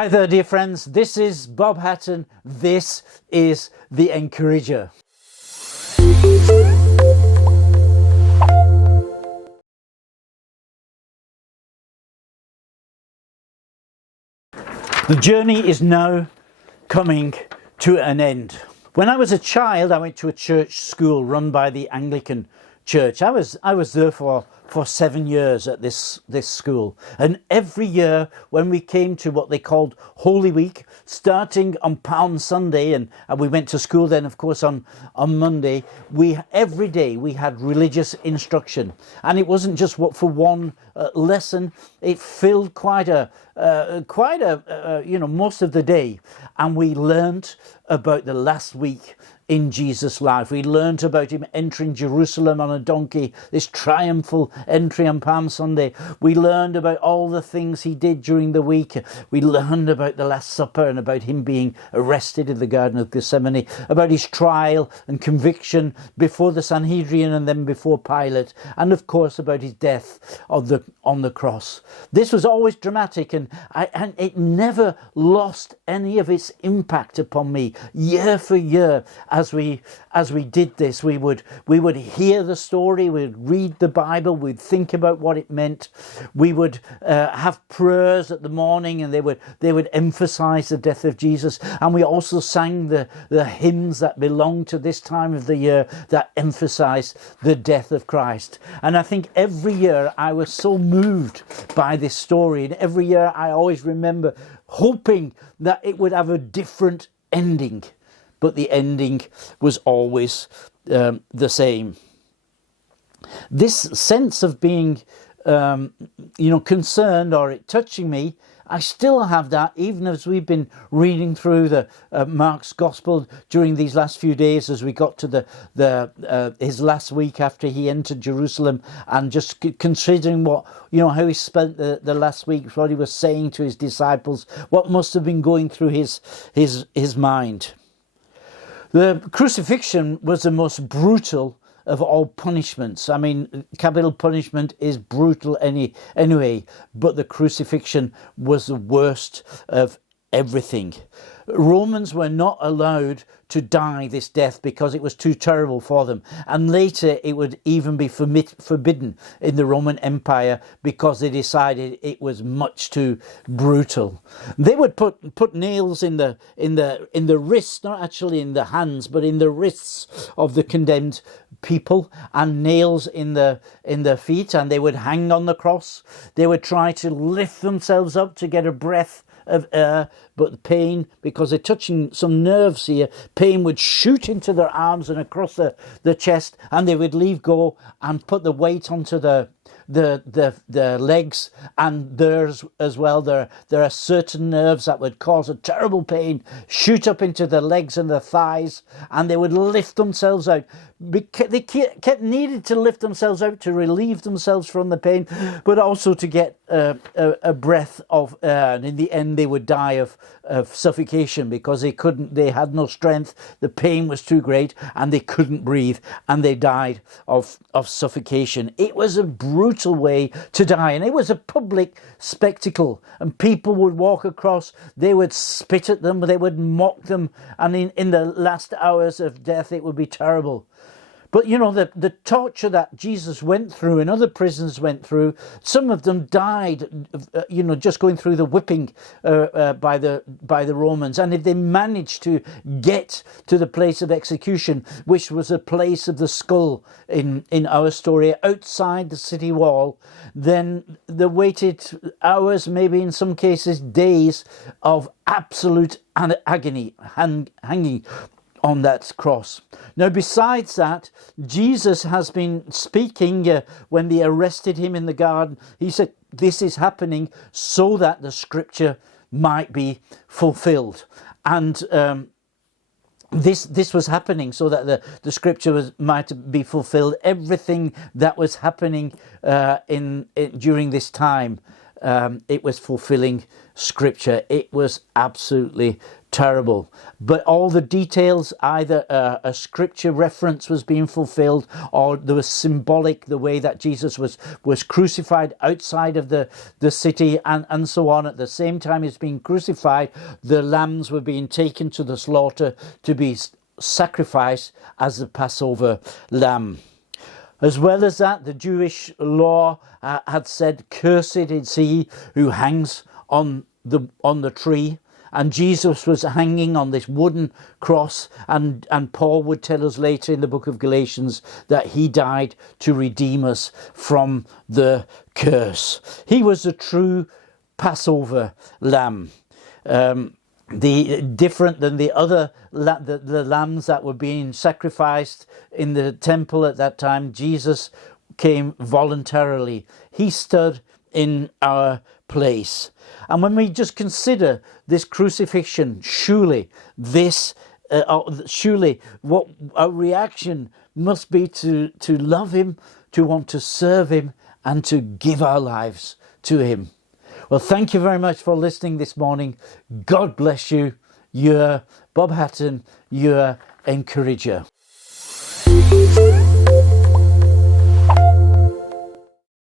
Hi there, dear friends. This is Bob Hatton. This is The Encourager. The journey is now coming to an end. When I was a child, I went to a church school run by the Anglican Church. I was there for 7 years at this school, and every year when we came to what they called Holy Week, starting on Palm Sunday, and we went to school then, of course, on Monday, every day we had religious instruction, and it wasn't just for one lesson. It filled quite a most of the day, and we learnt about the last week in Jesus' life. We learnt about him entering Jerusalem on a donkey, this triumphal entry on Palm Sunday. We learned about all the things he did during the week. We learned about the Last Supper and about him being arrested in the Garden of Gethsemane, about his trial and conviction before the Sanhedrin and then before Pilate, and of course about his death on the cross. This was always dramatic, and it never lost any of its impact upon me. Year for year, as we did this, we would hear the story, we'd read the Bible, we'd think about what it meant. We would have prayers at the morning, and they would emphasize the death of Jesus. And we also sang the hymns that belong to this time of the year that emphasize the death of Christ. And I think every year I was so moved by this story, and every year I always remember hoping that it would have a different ending. But the ending was always the same. This sense of being, concerned or it touching me, I still have that, even as we've been reading through the Mark's Gospel during these last few days, as we got to his last week after he entered Jerusalem, and just considering how he spent the last week, what he was saying to his disciples, what must have been going through his mind. The crucifixion was the most brutal of all punishments. I mean, capital punishment is brutal anyway, but the crucifixion was the worst of everything. Romans were not allowed to die this death because it was too terrible for them. And later it would even be forbidden in the Roman Empire because they decided it was much too brutal. They would put nails in the wrists, not actually in the hands, but in the wrists of the condemned people, and nails in their feet, and they would hang on the cross. They would try to lift themselves up to get a breath of air, but the pain, because they're touching some nerves here, pain would shoot into their arms and across the chest, and they would leave go and put the weight onto the legs and theirs as well. There are certain nerves that would cause a terrible pain, shoot up into the legs and the thighs, and they would lift themselves out. They needed to lift themselves out to relieve themselves from the pain, but also to get a breath of air. And in the end, they would die of suffocation because they had no strength. The pain was too great, and they couldn't breathe, and they died of suffocation. It was a brutal way to die, and it was a public spectacle, and people would walk across, they would spit at them, they would mock them, and in the last hours of death it would be terrible. But the torture that Jesus went through and other prisoners went through, some of them died, just going through the whipping by the Romans. And if they managed to get to the place of execution, which was a place of the skull in our story, outside the city wall, then they waited hours, maybe in some cases days, of absolute agony, hanging on that cross. Now, besides that, Jesus has been speaking when they arrested him in the garden. He said, this is happening so that the scripture might be fulfilled. And this was happening so that the scripture might be fulfilled. Everything that was happening during this time, it was fulfilling scripture. It was absolutely terrible. But all the details, either a scripture reference was being fulfilled, or there was symbolic, the way that Jesus was crucified outside of the city, and so on. At the same time as being crucified, the lambs were being taken to the slaughter to be sacrificed as the Passover lamb. As well as that, the Jewish law had said, "Cursed is he who hangs on the tree." And Jesus was hanging on this wooden cross, and Paul would tell us later in the book of Galatians that he died to redeem us from the curse. He was a true Passover lamb. Different than the other the lambs that were being sacrificed in the temple at that time, Jesus came voluntarily. He stood in our place. And when we just consider this crucifixion, surely what our reaction must be to love him, to want to serve him, and to give our lives to him. Well, thank you very much for listening this morning. God bless you. You're Bob Hatton, your encourager.